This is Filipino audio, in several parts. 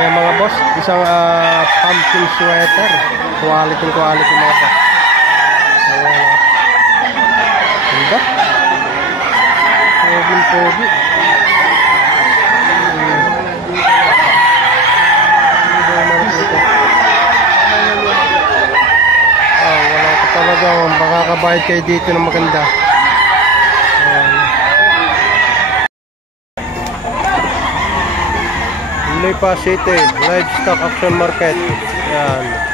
Ayan mga boss, isang pumpkin sweater. Quality mga boss. Ayan. Ganda. Pogi. Wala ko talaga. Makakabayad kayo dito ng maganda. Lipa City Livestock Auction Market. Yan.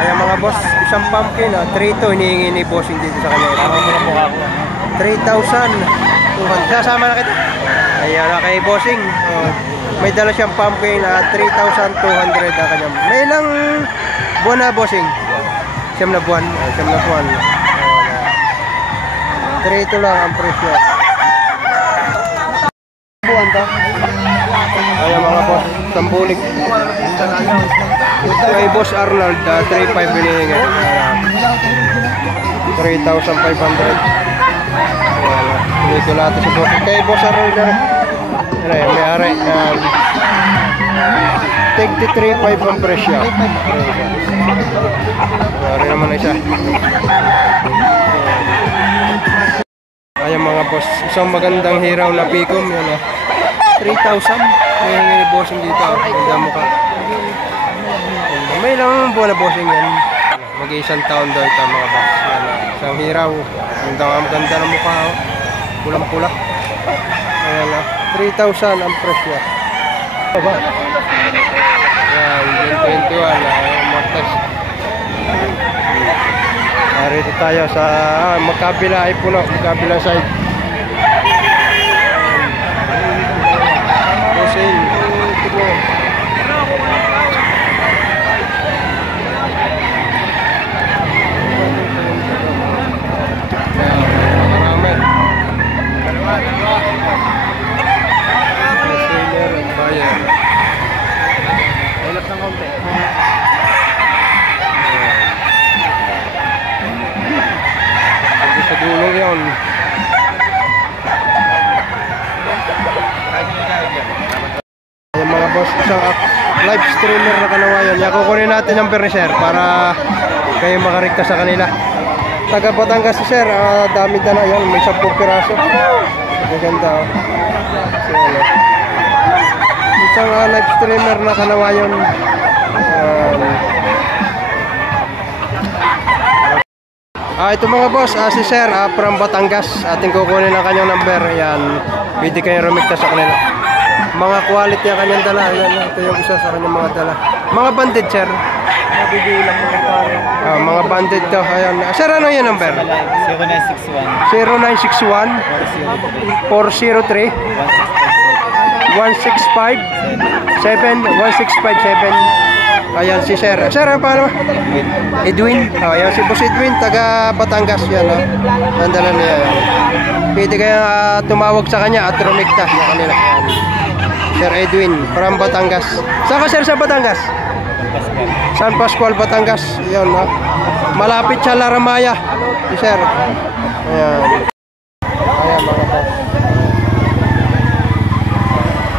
Ayan mga boss, isang pumpkin 3 hinihingi ni bossing dito sa kanya. Tama mo na mukha ko. 3,200. Kasama na kita. Ayan na kay bossing. May dala siyang pumpkin na 3,200 na kanya. May ilang buwan na bossing? 7 na buwan. 7 na buwan. 3 lang ang presyo. Buwan to. Ayan mga boss, tambulik. Kay Boss Arnold, 3,500 hinihingi. 3,500. Dito lahat si Boss. Kay Boss Arnold na may-ari. Take the 3,500 ang presyo. May-ari naman isa. Ayan mga boss, isang magandang hiraw na pikom. 3,000 may bossing dito. Ganda mukha. May lang buwan na bossing yan. Mag-isang taon daw ito mga boss. Isang hiraw. Ang ganda ng mukha. Pulang-pula. Ayan na. 3,000 ang presyo. Ayan, 2021. Martes. Narito tayo sa magkabila ay puno. Magkabila side. Bossing. Sa gulong yun. Ayan mga boss, isang live streamer na kanawayan. Kukunin natin ang per-share para kayo makarigta sa kanila. Taga Batangas si sir, dami na yan. May 10 piraso. Maganda oh. So, isang live streamer na kanawayan. Ito mga boss, si sir from Batangas. Ating kukunin ang kanyang number. Yan, pwede kayo rumikta sa kanila. Mga quality ang kanyang dala. Yan, ito yung isa sa kanyang mga dala. Mga banded sir. Mga banded to. Ayan. Sir, ano yung number? 0961 403 1657. Ayan si sir. Sir, paano? Edwin. Ayan si Boss Edwin, taga Batangas yan. Nandalan niya yan. Pwede kayo tumawag sa kanya at rumikta sa kanila. Sir Edwin from Batangas. Saan ka sir sa Batangas? San Pascual, Batangas. Yan, malapit sa Laramaya. Si sir. Ayan. Ayan mga boss.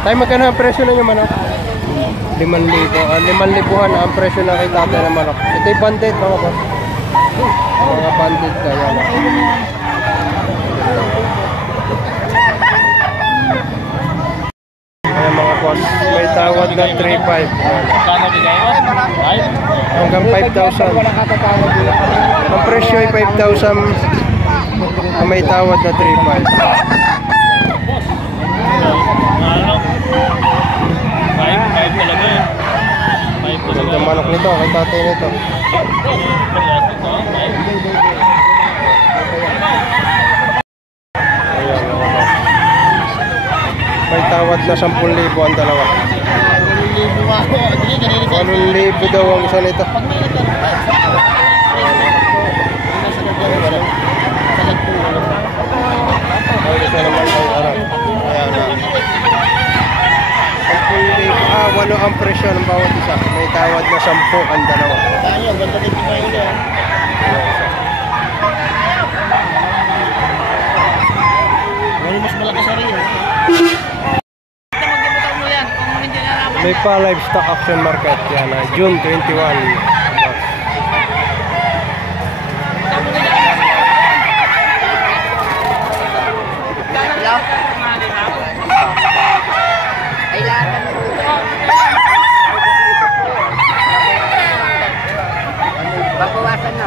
Tayo magkano ang presyo na yung manok? 5,000. 5,000 ang presyo na kay tatay ng manok. Ito yung bandit mga boss. Mga bandit ka yan. Ayan mga boss, may tawad na 3,500. Hanggang 5,000. Ang presyo ay 5,000. May tawad na 3,500. Ganda manok nito, kay tatay nito. Ayan, may tawad na 10,000 ang dalawa. 8,000 daw ang isa nito. Ay, isa naman ang arang. Tawad na 10 ang dalawa. Tayo, ganda din kayo niya. Wala mas malakas sa rin. May pa livestock auction market yan, June 21. Babawasan na.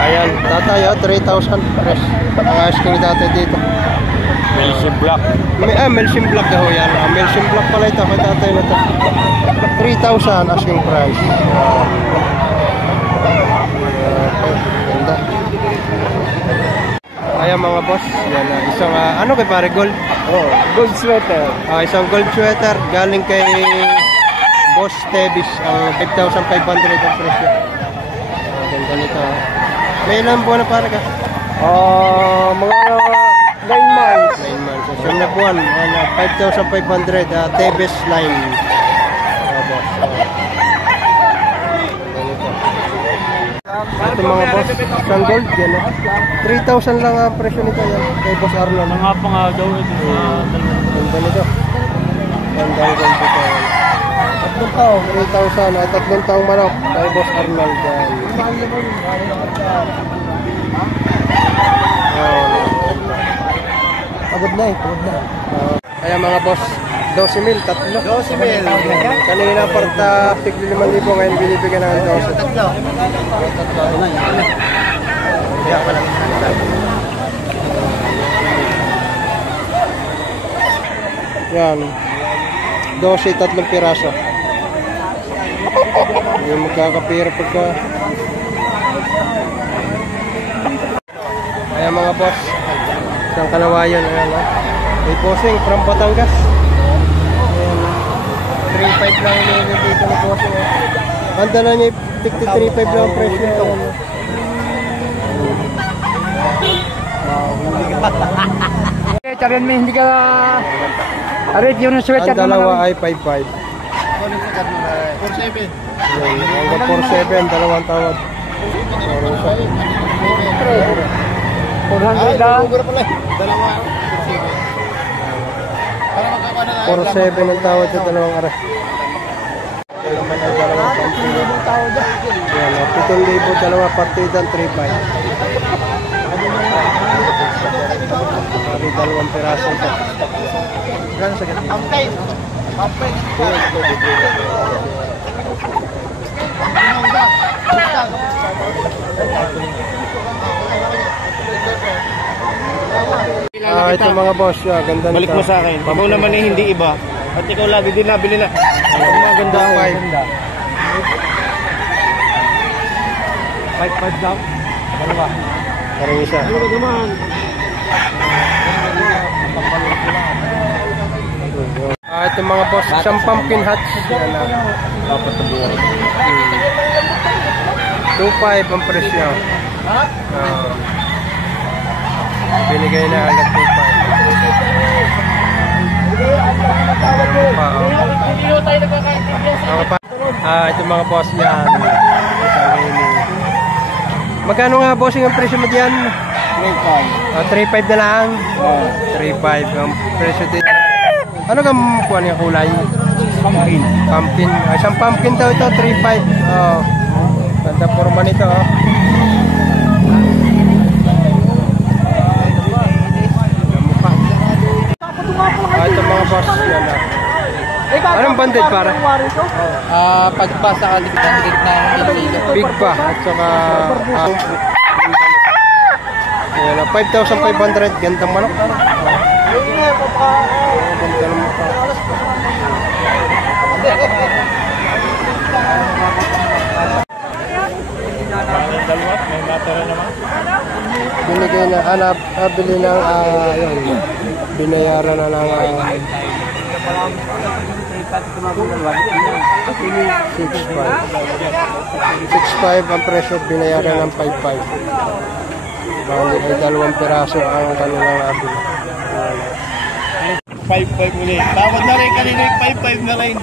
Ayan, tatay, 3,000 fresh. Ang asking tatay dito. Melsim Black. Melsim Black daw yan. Melsim Black pala ito, kay tatay na ito. 3,000 asking price. Ganda. Ayan mga boss, yan, isang ano kay pare, gold? Gold sweater. Isang gold sweater galing kay Boss Tevis, ang 5,500 ang presyo. Ganda nito. May ilang buwan na pare ka? Mga 9 months. 9 months. So, siyam na buwan, 5,500 Tevis line. Boss. Ito mga boss, isang gold yan. 3,000 lang ang presyo nito yan. Kay Boss Arnold. Mga pa nga daw ito. Ganda nito. Ganda ang gold dito. 3,000 at 3 taong manok kay Boss Arnold yan. Pagod na eh, pagod na. Kaya mga boss, 12,000, tatlo. 12,000. Kanina parta 5,000 ngayon binibigyan ng 12. Tatlo. Kaya pala. Yan. 12, tatlong piraso. Yung magkakapira pagka. Kaya mga boss, isang kalawayan, ayan ha. May posing from Batangas. Ayan ha. 3,500 lang yung dito na posing ha. Ang dala niya, 3,500 lang ang presyo. Tarihan mo hindi ka... Arit yun ang sweater. Ang dalawa ay 5,500. 4,700. Hanggang 4,700, dalawang tawad. 400 lang. 4,700 ang tawad sa dalawang aras. Naman ay dalawang tawad. Yan, 7,000 dalawa partidan 3,500. May dalawang piraso ito. Gano'n sa ganun? Ampay. Ampay. Ito mga boss, ganda nito. Balik mo sa akin. Ikaw naman eh hindi iba. At ikaw lagi din nabili na. Maganda ang 5,500 daw. Dalawa. Parang isa. Ano ba naman? Ito mga boss, isang pumpkin hats. Yan na. 2,500 ang presyo. Binigay na agad 2,500. Ito mga boss yan. Magkano nga bossing ang presyo mo dyan? 3,500 na lang. 3,500 ang presyo din. Ano ka kuha niya kulay? Pumpkin. Pumpkin. Isang pumpkin daw ito, 3,500. Ganda forma nito. Ito mga boss yan. Anong banded para? Pagpasa ka dikit na Big pa at saka 5,500 gandang manok. Ganda ng mukha. nabili ng yun, binayaran na ng 6.5 ang presyo, binayaran ng 5.5. Bali ay 2 piraso ang kanilang nabili. 5-5 ulit. Tawad na rin kanina yung 5-5 na rin.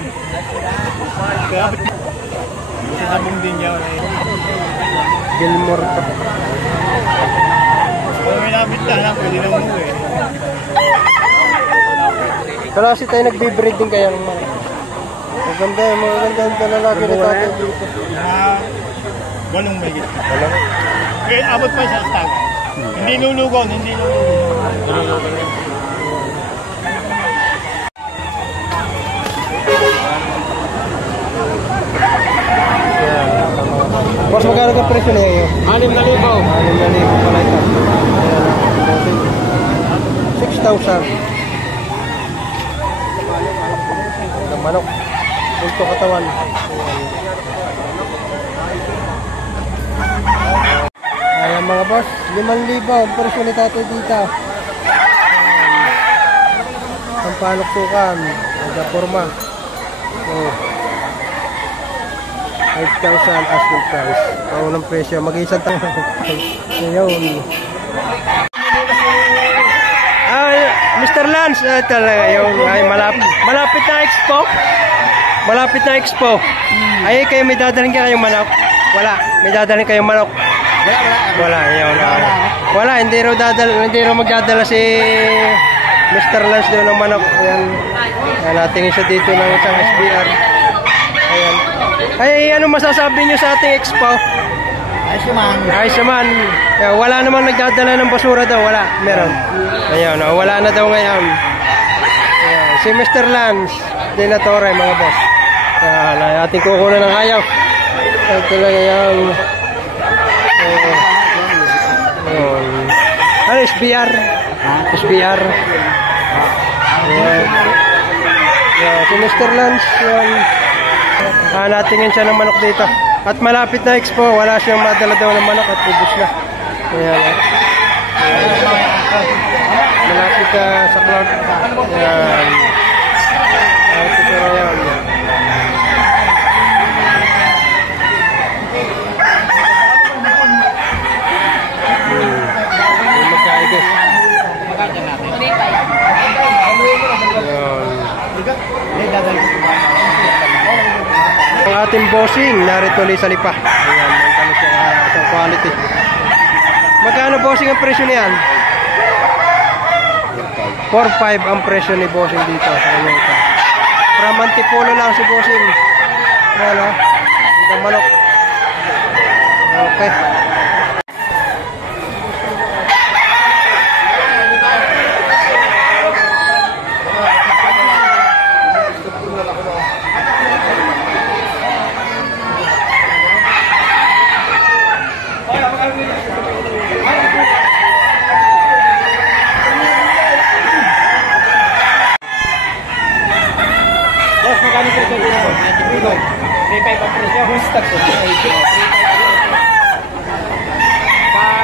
Kaya sinabong din niya. Gilmore pa. Kung may nabit na lang, pwede na mo eh. Kalasi tayo nagbe-breeding kaya ng mga. Maganda ang lalaki ni tatay dito. Walong may git. Walong? Kaya abot pa sa stag. Hindi lulugon, hindi lulugon. Boss, magkano ka presyo niya yun? 6,000. 6,000 pala ito. 6,000. Ang manok. Punto katawan. Ayan mga boss, 5,000 ang presyo ni tatay dito. Ang panuksukan. Nagapurma. Oh. 5,000 asking price. Paunang presyo. Mag-iisang tanong. Ngayon. Mr. Lance. Talaga yung malapit na expo. Malapit na expo. Ay, kayo may dadaling kayong manok? Wala. May dadaling kayong manok? Wala. Wala. Hindi raw magdadala si Mr. Lance doon ng manok. Ayan. Natingin siya dito ng isang SBR. Ayan. Ay, ano masasabi nyo sa ating expo? Ayos naman. Wala namang nagdadala ng basura daw. Wala. Meron. Ayan. Wala na daw ngayon. Ayan. Si Mr. Lance de la Torre, mga boss. Ayan. Ating kukunan ng ayaw. Ayan talaga yan. Ano, SBR? SBR. Ayan. Ayan. Si Mr. Lance. Ayan. Natingin siya ng manok dito. At malapit na expo, wala siyang madala daw ng manok at ubos na. Ayan. Malapit sa cloud. Ayan. Ito siya na yan. Magkaigis. Ang ating bossing, narito ulit sa lipa. Ayan, ang kami sa quality. Magkano bossing ang presyo niyan? 4.5 ang presyo ni bossing dito sa kanya ito. From Antipolo lang si bossing. Ayan o, ang manok. Okay.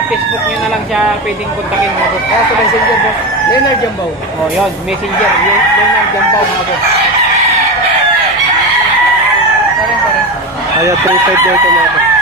Facebook nyo na lang siya pwedeng kontakin mga boss. Sa Messenger boss. Leonard Jambaw. Oh, yun. Messenger. Leonard Jambaw mga boss. Ayan, 3.5 dito mga boss.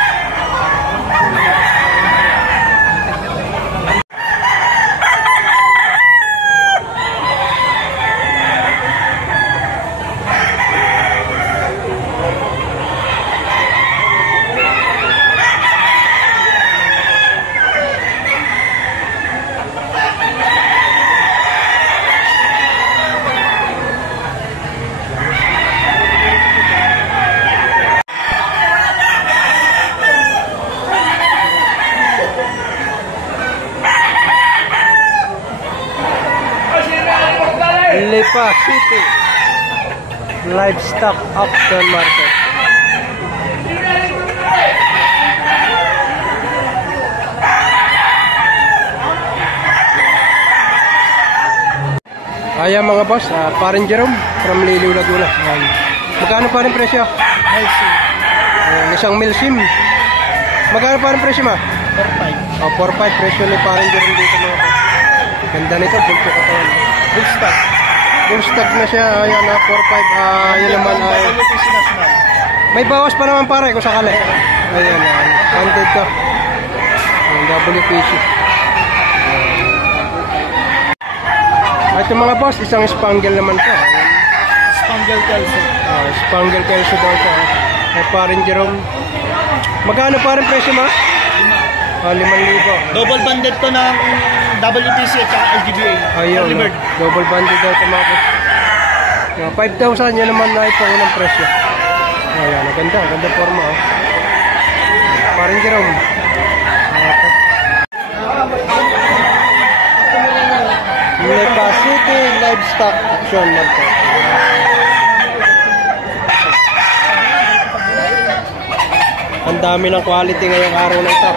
Lipa City Livestock Auction Market. Ayan mga boss, parin Jerome from Liliw, Laguna. Magkano pa rin presyo? Isang milsim. Magkano pa rin presyo ma? 4.5. 4-5 presyo ni parang Jerome dito mga boss. Ganda nito, bulto katawan. Full stock. Full stock na siya, ayan 4-5, yun naman ay WPC National. may bawas pa naman pare kung sakali. Ayan, funded to. Ang WPC. Ito mga boss, isang spangle naman to. Ayan. Spangle Kelso. Spangle Kelso daw siya. Ay parin Jerome. Magkano parin presyo mo? 5,000. Double banded to ng WPC at saka LGBA. Ayun, Early bird. double banded daw ito mga boss. 5,000 yan naman na ito unang presyo. Ayan, ganda forma. Parin Jerome. Nepa City Livestock Auction Market. Ang dami ng quality ngayong araw na ito.